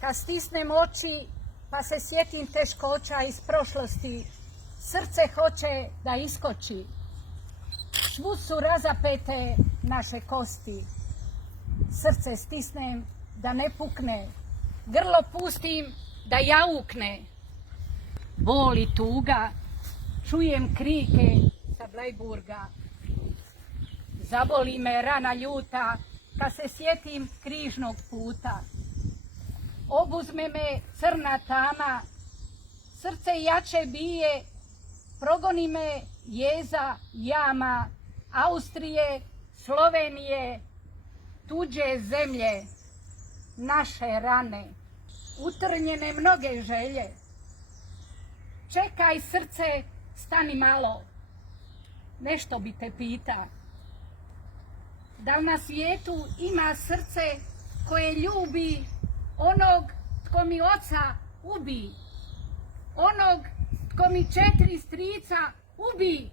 Kad stisnem oči pa se sjetim teškoća iz prošlosti, srce hoće da iskoči. Svud su razapete naše kosti. Srce stisnem da ne pukne, grlo pustim da jaukne. Bol i tuga, čujem krike sa Blajburga. Zaboli me rana ljuta kad se sjetim križnog puta. Obuzme me crna tama, srce jače bije, progoni me jeza jama, Austrije, Slovenije, tuđe zemlje, naše rane, utrnjene mnoge želje. Čekaj srce, stani malo, nešto bi te pita. Da li na svijetu ima srce koje ljubi onog tko mi oca ubi, onog tko mi 4 strica ubi?